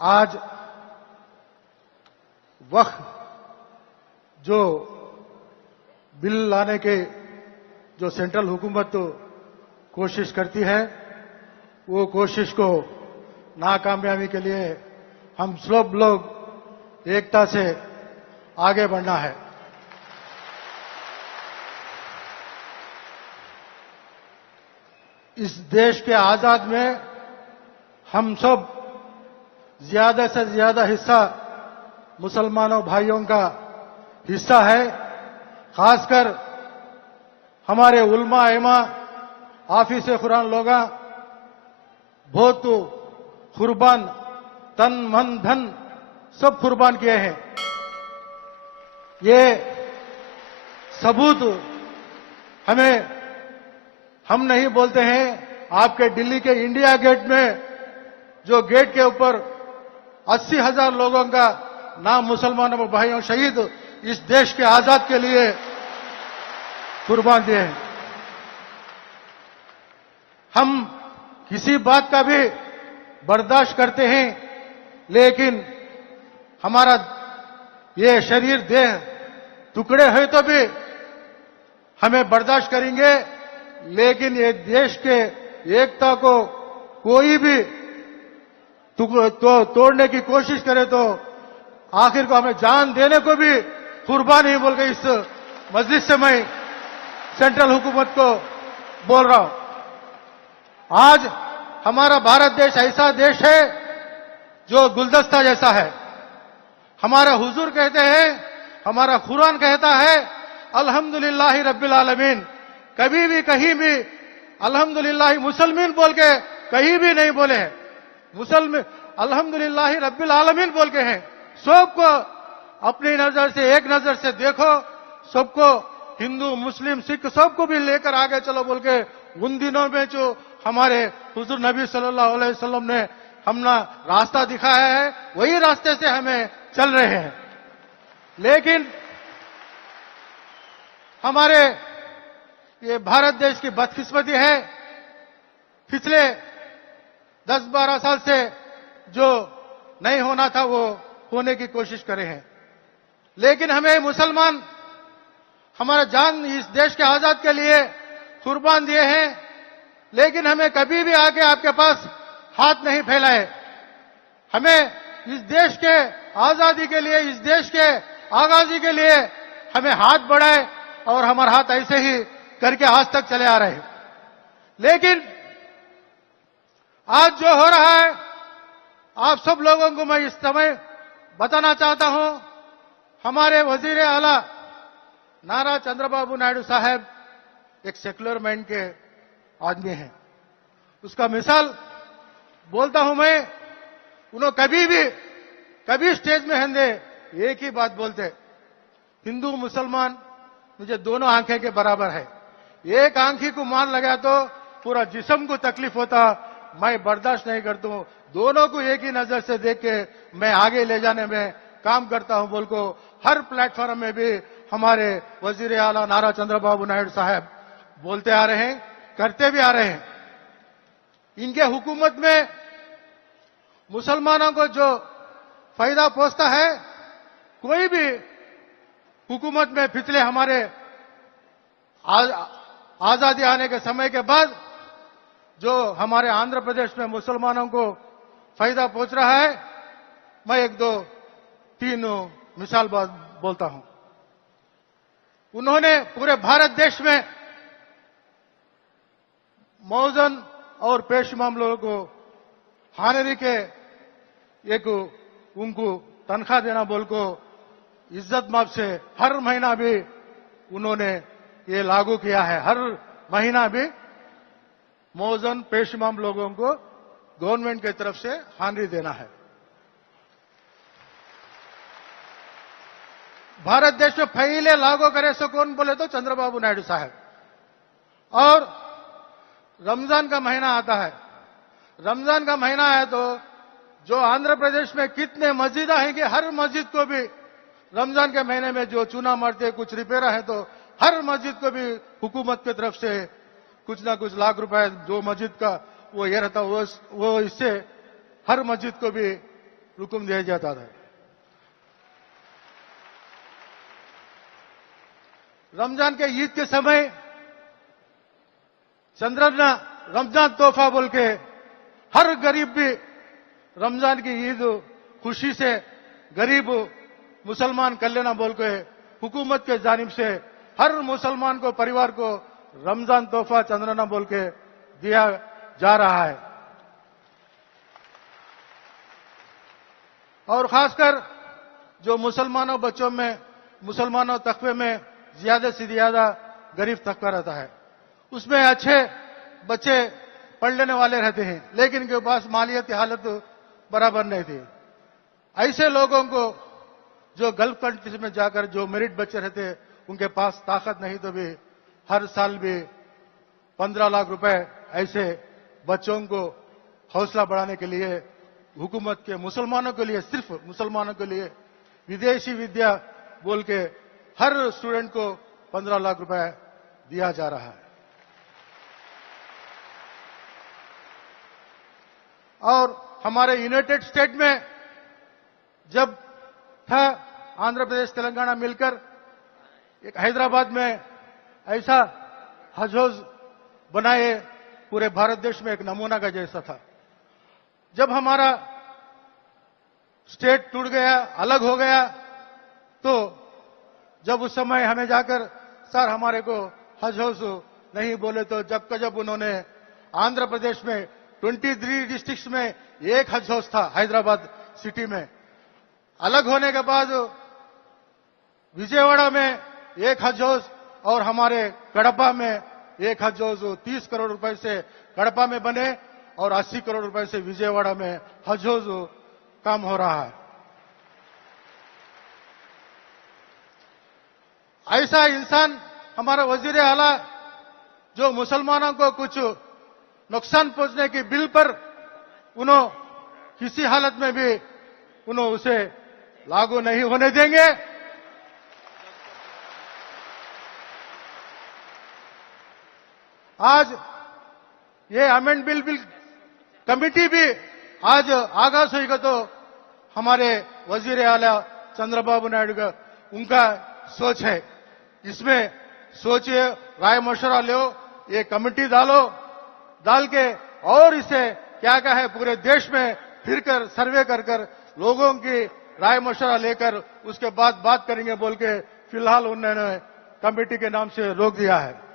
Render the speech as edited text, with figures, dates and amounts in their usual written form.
आज वक्फ जो बिल लाने के जो सेंट्रल हुकूमत तो कोशिश करती है, वो कोशिश को नाकामयाबी के लिए हम सब लोग एकता से आगे बढ़ना है। इस देश के आजाद में हम सब ज्यादा से ज्यादा हिस्सा मुसलमानों भाइयों का हिस्सा है। खासकर हमारे उलमा इमा हाफिज कुरान लोग बहुत कुर्बान, तन मन धन सब कुर्बान किए हैं। ये सबूत हम नहीं बोलते हैं। आपके दिल्ली के इंडिया गेट में जो गेट के ऊपर 80,000 लोगों का नाम मुसलमानों भाइयों शहीद इस देश के आजाद के लिए कुर्बान दिए हैं। हम किसी बात का भी बर्दाश्त करते हैं, लेकिन हमारा ये शरीर देह टुकड़े है तो भी हमें बर्दाश्त करेंगे, लेकिन ये देश के एकता को कोई भी तोड़ने की कोशिश करे तो आखिर को हमें जान देने को भी कुर्बान ही बोल के इस मस्जिद से मैं सेंट्रल हुकूमत को बोल रहा हूं। आज हमारा भारत देश ऐसा देश है जो गुलदस्ता जैसा है। हमारा हुजूर कहते हैं, हमारा कुरान कहता है अल्हम्दुलिल्लाह रब्बिल आलमीन। कभी भी कहीं भी अल्हम्दुलिल्लाह मुसलमान बोल के कहीं भी नहीं बोले हैं। मुसलमान अल्हम्दुलिल्लाह रब्बिल आलमीन बोल के हैं। सबको अपनी नजर से, एक नजर से देखो, सबको हिंदू मुस्लिम सिख सबको भी लेकर आगे चलो बोल के उन दिनों में जो हमारे हुजूर नबी सल्लल्लाहु अलैहि वसल्लम ने हमने रास्ता दिखाया है, वही रास्ते से हमें चल रहे हैं। लेकिन हमारे ये भारत देश की बदकिस्मती है, पिछले 10-12 साल से जो नहीं होना था वो होने की कोशिश करे हैं। लेकिन हमें मुसलमान हमारा जान इस देश के आजाद के लिए कुर्बान दिए हैं, लेकिन हमें कभी भी आके आपके पास हाथ नहीं फैलाए। हमें इस देश के आजादी के लिए, इस देश के आगाजी के लिए हमें हाथ बढ़ाए और हमारा हाथ ऐसे ही करके आज तक चले आ रहे हैं। लेकिन आज जो हो रहा है, आप सब लोगों को मैं इस समय बताना चाहता हूं। हमारे वजीर आला नारा चंद्रबाबू नायडू साहब एक सेक्युलर माइंड के आदमी हैं। उसका मिसाल बोलता हूं मैं। उन्होंने कभी स्टेज में हंदे एक ही बात बोलते, हिंदू मुसलमान मुझे दोनों आंखें के बराबर है। एक आंखी को मान लगा तो पूरा जिस्म को तकलीफ होता, मैं बर्दाश्त नहीं करता हूं। दोनों को एक ही नजर से देख के मैं आगे ले जाने में काम करता हूं बोल को हर प्लेटफॉर्म में भी हमारे वजीर आला नारा चंद्रबाबू नायडू साहब बोलते आ रहे हैं, करते भी आ रहे हैं। इनके हुकूमत में मुसलमानों को जो फायदा पहुंचता है, कोई भी हुकूमत में पिछले हमारे आजादी आने के समय के बाद जो हमारे आंध्र प्रदेश में मुसलमानों को फायदा पहुंच रहा है, मैं 1-2-3 मिसाल बोलता हूं। उन्होंने पूरे भारत देश में मौजन और पेश मामलों को हानरी के एक उनको तनख्वाह देना बोल को इज्जत माफ से हर महीना भी उन्होंने ये लागू किया है। हर महीना भी मौजन पेशमाम लोगों को गवर्नमेंट की तरफ से हानरी देना है। भारत देश में पहले लागू करे सो कौन बोले तो चंद्रबाबू नायडू साहब। और रमजान का महीना आता है, रमजान का महीना है तो जो आंध्र प्रदेश में कितने मस्जिद हैं कि हर मस्जिद को भी रमजान के महीने में जो चूना मारते कुछ रिपेयर है तो हर मस्जिद को भी हुकूमत की तरफ से कुछ ना कुछ लाख रुपए जो मस्जिद का वो ये रहता वो इससे हर मस्जिद को भी हुक्म दिया जाता था। रमजान के ईद के समय चंद्रना रमजान तोहफा बोल के हर गरीब भी रमजान की ईद खुशी से गरीब मुसलमान कर लेना बोल के हुकूमत के जानिब से हर मुसलमान को परिवार को रमजान तोहफा चंद्रना बोल के दिया जा रहा है। और खासकर जो मुसलमानों बच्चों में मुसलमानों तकवे में ज्यादा से ज्यादा गरीब तबका रहता है, उसमें अच्छे बच्चे पढ़ लेने वाले रहते हैं लेकिन इनके पास मालियती हालत बराबर नहीं थी। ऐसे लोगों को जो गल्फ कंट्रीज में जाकर जो मेरिट बच्चे रहते उनके पास ताकत नहीं तो भी हर साल भी 15 लाख रुपए ऐसे बच्चों को हौसला बढ़ाने के लिए हुकूमत के मुसलमानों के लिए सिर्फ मुसलमानों के लिए विदेशी विद्या बोल के हर स्टूडेंट को 15 लाख रुपए दिया जा रहा है। और हमारे यूनाइटेड स्टेट में जब था आंध्र प्रदेश तेलंगाना मिलकर एक हैदराबाद में ऐसा हज हाउस बनाए पूरे भारत देश में एक नमूना का जैसा था। जब हमारा स्टेट टूट गया अलग हो गया तो जब उस समय हमें जाकर सर हमारे को हज हाउस नहीं बोले तो जब उन्होंने आंध्र प्रदेश में 23 डिस्ट्रिक्ट्स में एक हज हाउस था हैदराबाद सिटी में, अलग होने के बाद विजयवाड़ा में एक हज हाउस और हमारे कड़पा में एक हज हाउस 30 करोड़ रुपए से कड़पा में बने और 80 करोड़ रुपए से विजयवाड़ा में हज हाउस काम हो रहा है। ऐसा इंसान हमारा वजीर आला जो मुसलमानों को कुछ नुकसान पहुंचने की बिल पर उन्होंने किसी हालत में भी उन्होंने उसे लागू नहीं होने देंगे। आज ये अमेंड बिल कमेटी भी आज आगाज हुई तो हमारे वजीर आला चंद्रबाबू नायडू का उनका सोच है, इसमें सोचिए राय मशवरा लो, ये कमेटी डाल के और इसे क्या है पूरे देश में फिरकर सर्वे कर लोगों की राय मशवरा लेकर उसके बाद बात करेंगे बोल के फिलहाल उन्होंने कमेटी के नाम से रोक दिया है।